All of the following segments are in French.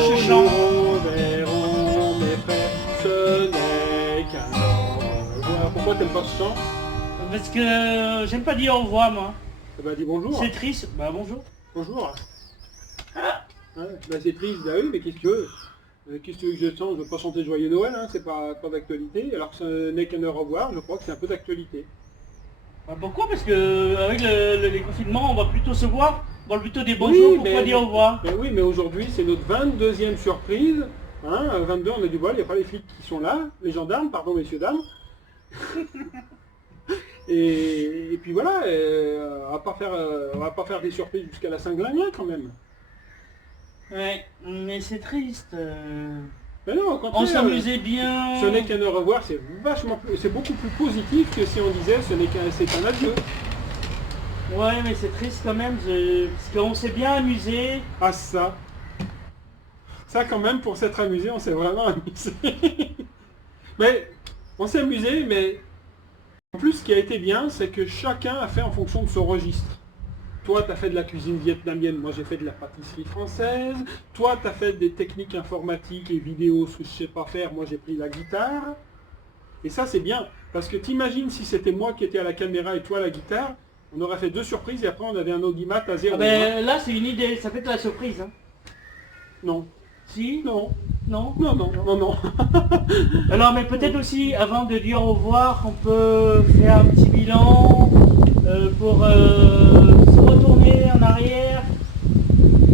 ce chant. Nous verrons, mes frères, ce n'est qu'un au revoir. Pourquoi t'aimes pas ce chant? Parce que j'aime pas dire au revoir, moi. Eh ben, dis bonjour. C'est triste. Bah bonjour. Bonjour. Ouais, bah c'est triste, bah oui, mais qu'est-ce que tu veux? Qu'est-ce que tu veux que je chante? Je veux pas chanter Joyeux Noël, hein, c'est pas d'actualité. Alors que ce n'est qu'un au revoir, je crois que c'est un peu d'actualité. Bah pourquoi? Parce que avec les confinements, on va plutôt se voir. On parle plutôt des bonjours, pourquoi dire au revoir? Mais oui, mais aujourd'hui, c'est notre 22e surprise. Hein, 22, on a du bol, il n'y a pas les flics qui sont là, les gendarmes, pardon messieurs, dames. Et puis voilà, on va pas faire des surprises jusqu'à la Saint-Glinguin quand même. Ouais, mais c'est triste. Mais non, au contraire, On s'amusait bien. Ce n'est qu'un au revoir, c'est beaucoup plus positif que si on disait c'est un adieu. Ouais, mais c'est triste quand même, parce qu'on s'est bien amusé. Ah ça. Ça quand même, pour s'être amusé, on s'est vraiment amusé. Mais on s'est amusé, mais en plus ce qui a été bien, c'est que chacun a fait en fonction de son registre. Toi, tu as fait de la cuisine vietnamienne, moi j'ai fait de la pâtisserie française. Toi, tu as fait des techniques informatiques et vidéos, ce que je sais pas faire, moi j'ai pris la guitare. Et ça c'est bien, parce que t'imagines si c'était moi qui étais à la caméra et toi à la guitare, on aurait fait 2 surprises et après on avait un audimat à 0. Ah ben, là c'est une idée, ça fait de la surprise. Hein. Non. Si? Non. Non? Non, non, non, non. Alors mais peut-être aussi, avant de dire au revoir, on peut faire un petit bilan pour se retourner en arrière.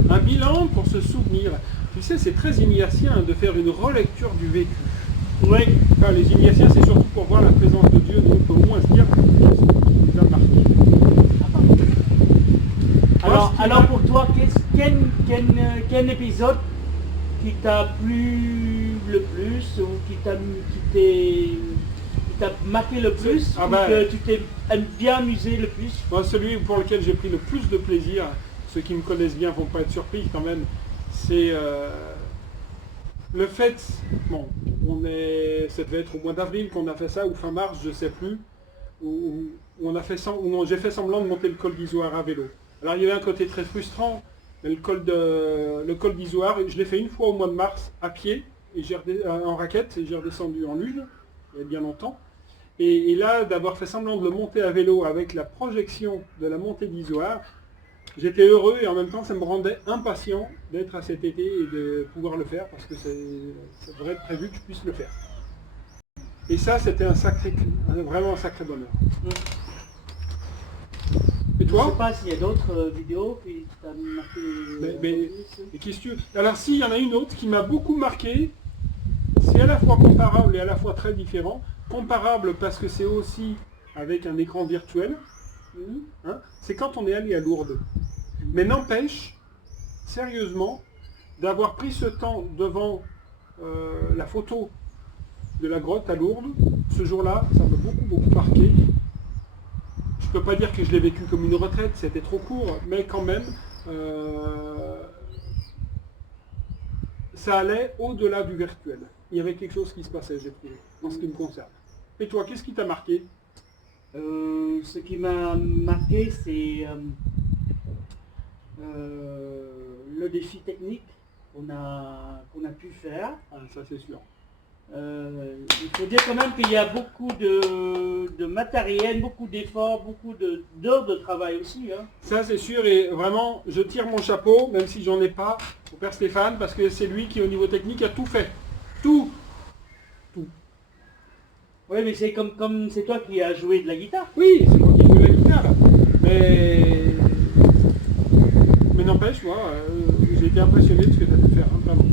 Un bilan pour se souvenir. Tu sais, c'est très ignatien de faire une relecture du vécu. Oui. Enfin, les Ignatiens, c'est surtout pour voir la présence de Dieu, donc on peut au moins se dire qu'est-ce qui les a marqués. Alors pour toi, quel épisode qui t'a plu le plus ou qui t'a marqué le plus Ah ou bah, que tu t'es bien amusé le plus? Moi, celui pour lequel j'ai pris le plus de plaisir, ceux qui me connaissent bien vont pas être surpris quand même, c'est le fait, bon, ça devait être au mois d'avril qu'on a fait ça, ou fin mars, je sais plus, où j'ai fait semblant de monter le col d'Izoard à vélo. Alors il y avait un côté très frustrant, mais le col d'Izoard, je l'ai fait une fois au mois de mars à pied, et en raquette, et j'ai redescendu en lune, il y a bien longtemps. Et là, d'avoir fait semblant de le monter à vélo avec la projection de la montée d'Izoard, j'étais heureux et en même temps ça me rendait impatient d'être à cet été et de pouvoir le faire parce que ça devrait être prévu que je puisse le faire. Et ça, c'était vraiment un sacré bonheur. Et toi? Je ne sais pas s'il y a d'autres vidéos qui t'ont marqué. Mais qu'est-ce que tu veux? Alors s'il y en a une autre qui m'a beaucoup marqué, c'est à la fois comparable et à la fois très différent. Comparable parce que c'est aussi avec un écran virtuel, hein, c'est quand on est allé à Lourdes. Mais n'empêche, sérieusement, d'avoir pris ce temps devant la photo de la grotte à Lourdes, ce jour-là, ça m'a beaucoup marqué. Je ne peux pas dire que je l'ai vécu comme une retraite, c'était trop court, mais quand même, ça allait au-delà du virtuel. Il y avait quelque chose qui se passait, j'ai trouvé, en ce qui me concerne. Et toi, qu'est-ce qui t'a marqué? Ce qui m'a marqué, c'est le défi technique qu'on a pu faire. Ah, ça c'est sûr. Il faut dire quand même qu'il y a beaucoup de matériel, beaucoup d'efforts, beaucoup d'heures de travail aussi. Hein. Ça c'est sûr, et vraiment, je tire mon chapeau, même si j'en ai pas, au père Stéphane, parce que c'est lui qui, au niveau technique, a tout fait. Tout. Oui, mais c'est comme c'est toi qui as joué de la guitare. Oui, c'est moi qui joue la guitare. Mais n'empêche, moi, j'ai été impressionné de ce que tu as pu faire, hein, vraiment.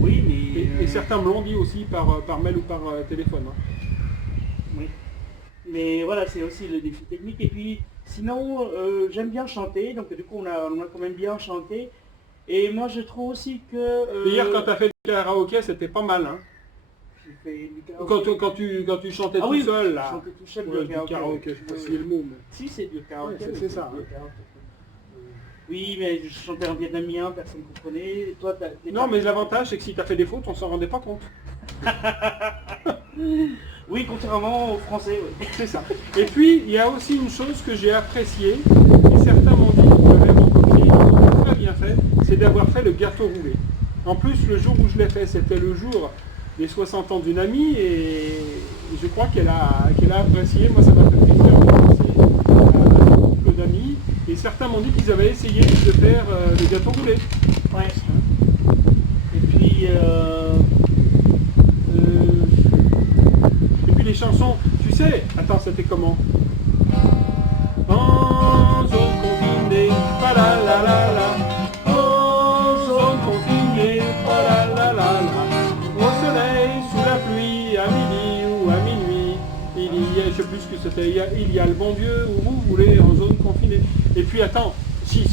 Oui, mais... Et certains me l'ont dit aussi par mail ou par téléphone. Hein. Oui. Mais voilà, c'est aussi le défi technique. Et puis, sinon, j'aime bien chanter. Donc, du coup, on a quand même bien chanté. Et moi, je trouve aussi que... Hier, quand tu as fait du karaoké, c'était pas mal. Hein. Fait du karaoké. Quand tu chantais tout seul, là. Chantais tout seul, Ouais, du karaoké. je sais pas si c'est le mot. Mais... Si, c'est du karaoké. Ouais, c'est ça. Du karaoké. Oui, mais je chantais en vietnamien, personne ne comprenait. Toi, non, mais l'avantage, c'est que si tu as fait des fautes, on s'en rendait pas compte. Oui, contrairement aux Français, oui. C'est ça. Et puis, il y a aussi une chose que j'ai appréciée, et certains m'ont dit que j'avais recopié, ils ont très bien fait, c'est d'avoir fait le gâteau roulé. En plus, le jour où je l'ai fait, c'était le jour des 60 ans d'une amie et je crois qu'elle a apprécié. Moi, ça m'a fait plaisir de penser à un couple d'amis et certains m'ont dit qu'ils avaient essayé de faire le gâteau roulé. Ouais. Et puis, Et puis les chansons, tu sais, attends, c'était comment? En zone confinée, pa la la la la. En zone confinée, pa la la la la. Au soleil, sous la pluie, à midi ou à minuit. Il y a, je sais plus ce que c'était, il y a le bon Dieu où vous voulez en zone confinée. Et puis attends, si.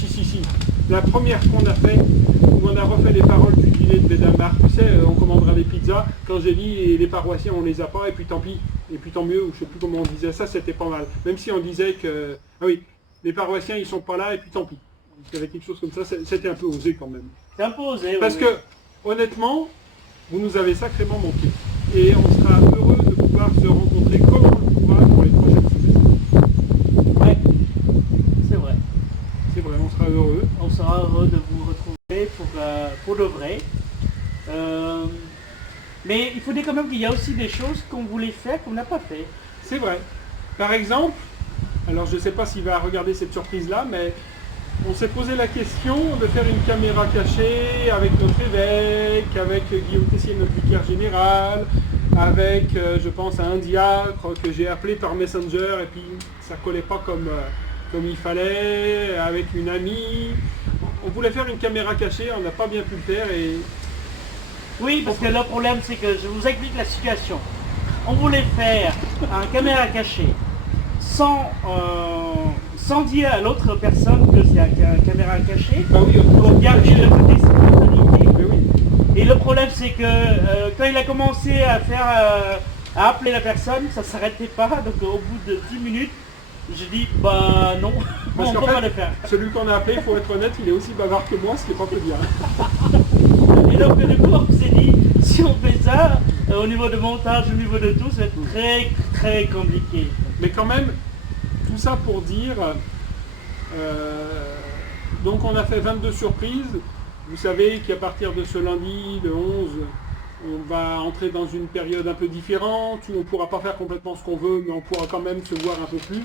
La première qu'on a fait, où on a refait les paroles du dîner de Bédamar, tu sais, on commandera des pizzas. Quand j'ai dit les paroissiens on les a pas, et puis tant pis, et puis tant mieux, ou je sais plus comment on disait ça, c'était pas mal. Même si on disait que, ah oui, les paroissiens ils sont pas là, et puis tant pis. Il y avait quelque chose comme ça, c'était un peu osé quand même. c'est un peu osé. Parce oui. que, honnêtement, vous nous avez sacrément manqué. Et on sera heureux de pouvoir se rencontrer comme on le pourra pour les prochaines semaines. Ouais, c'est vrai. C'est vrai, on sera heureux. On sera heureux de vous retrouver pour de vrai. Mais il faut dire quand même qu'il y a aussi des choses qu'on voulait faire qu'on n'a pas fait. C'est vrai. Par exemple, alors je ne sais pas s'il va regarder cette surprise-là, mais on s'est posé la question de faire une caméra cachée avec notre évêque, avec Guillaume Tessier, notre vicaire général, avec, je pense, un diacre que j'ai appelé par Messenger, et puis ça collait pas comme il fallait, avec une amie. On voulait faire une caméra cachée, on n'a pas bien pu le faire, et Oui, parce que le problème c'est que je vous explique la situation. On voulait faire un caméra cachée sans dire à l'autre personne que c'est un caméra cachée bah oui, pour garder le côté spontanéité. mais oui. Et le problème c'est que quand il a commencé à à appeler la personne, ça s'arrêtait pas. Donc au bout de 10 minutes, je dis bah non, Parce on qu'en peut fait, pas le faire. celui qu'on a appelé, il faut être honnête, il est aussi bavard que moi, ce qui n'est pas peu dire. Et donc du coup on s'est dit, si on fait ça, au niveau de montage, au niveau de tout, ça va être très très compliqué. Mais quand même, tout ça pour dire, donc on a fait 22 surprises. Vous savez qu'à partir de ce lundi, le 11, on va entrer dans une période un peu différente, où on ne pourra pas faire complètement ce qu'on veut, mais on pourra quand même se voir un peu plus.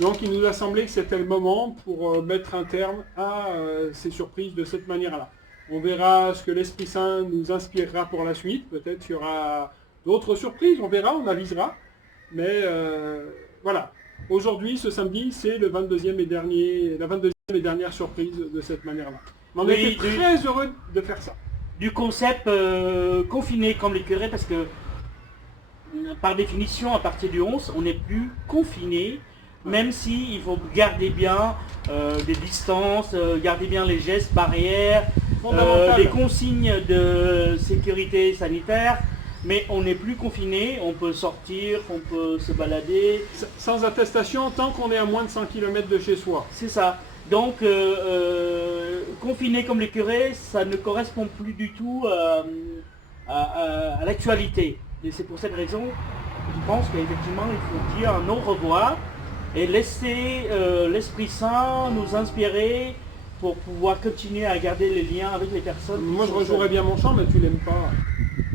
Donc il nous a semblé que c'était le moment pour mettre un terme à ces surprises de cette manière-là. On verra ce que l'Esprit Saint nous inspirera pour la suite. Peut-être qu'il y aura d'autres surprises, on verra, on avisera. Mais voilà. Aujourd'hui, ce samedi, c'est la 22e et dernière surprise de cette manière-là. On Oui, était très heureux de faire ça. Du concept confiné comme les curés, parce que par définition, à partir du 11, on n'est plus confiné, même si il faut garder bien des distances, garder bien les gestes barrières, des consignes de sécurité sanitaire, mais on n'est plus confiné, on peut sortir, on peut se balader. Sans attestation, tant qu'on est à moins de 100 km de chez soi. C'est ça. Donc, confiné comme les curés, ça ne correspond plus du tout à l'actualité. Et c'est pour cette raison, je pense qu'effectivement, il faut dire un au revoir et laisser l'Esprit Saint nous inspirer pour pouvoir continuer à garder les liens avec les personnes. Moi, je rejouerais bien mon chant, mais tu l'aimes pas.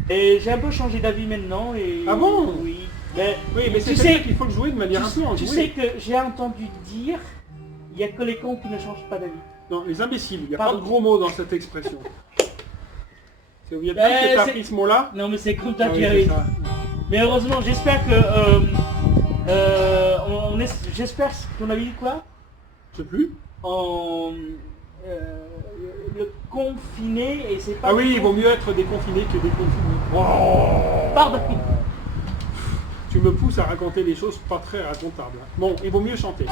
Et j'ai un peu changé d'avis maintenant. Et, ah bon? Oui. Mais, oui, mais c'est qu'il faut le jouer de manière un peu enjouée. Tu sais que j'ai entendu dire, il n'y a que les cons qui ne changent pas d'avis. Non, les imbéciles, il n'y a pas de gros mots dans cette expression. C'est au Vietnam que tu as appris ce mot-là? Non, mais c'est comme ça Ah qui oui, arrive. ça. Mais heureusement, j'espère que... j'espère qu'on avait dit quoi? Je sais plus. Le confiné, et c'est pas... Ah oui, il vaut mieux être déconfiné que déconfiné. Oh, pardon. Tu me pousses à raconter des choses pas très racontables. Bon, il vaut mieux chanter.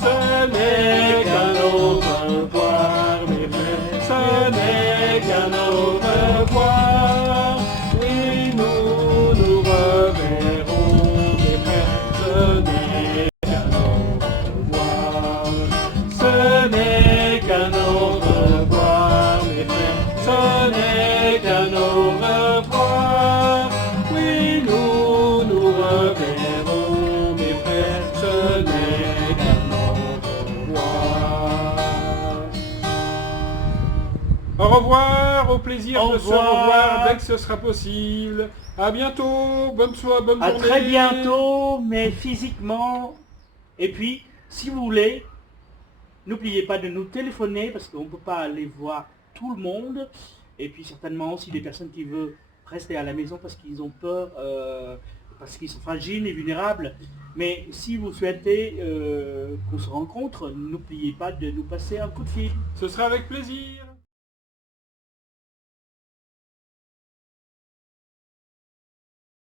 Ce n'est qu'un au revoir, mes frères. Ce n'est qu'un au revoir. Oui, nous reverrons, mes frères. Ce n'est qu'un au revoir. Ce n'est qu'un au revoir, mes frères. Ce n'est qu'un au revoir. Oui, nous reverrons, mes frères. Ce n'est qu'un au revoir. Au revoir, au plaisir Au de se revoir. revoir dès que ce sera possible. À bientôt, bonne soirée, bonne À journée. très bientôt, mais physiquement. Et puis, si vous voulez, n'oubliez pas de nous téléphoner parce qu'on ne peut pas aller voir tout le monde. Et puis certainement aussi des personnes qui veulent rester à la maison parce qu'ils ont peur, parce qu'ils sont fragiles et vulnérables. Mais si vous souhaitez qu'on se rencontre, n'oubliez pas de nous passer un coup de fil. Ce sera avec plaisir.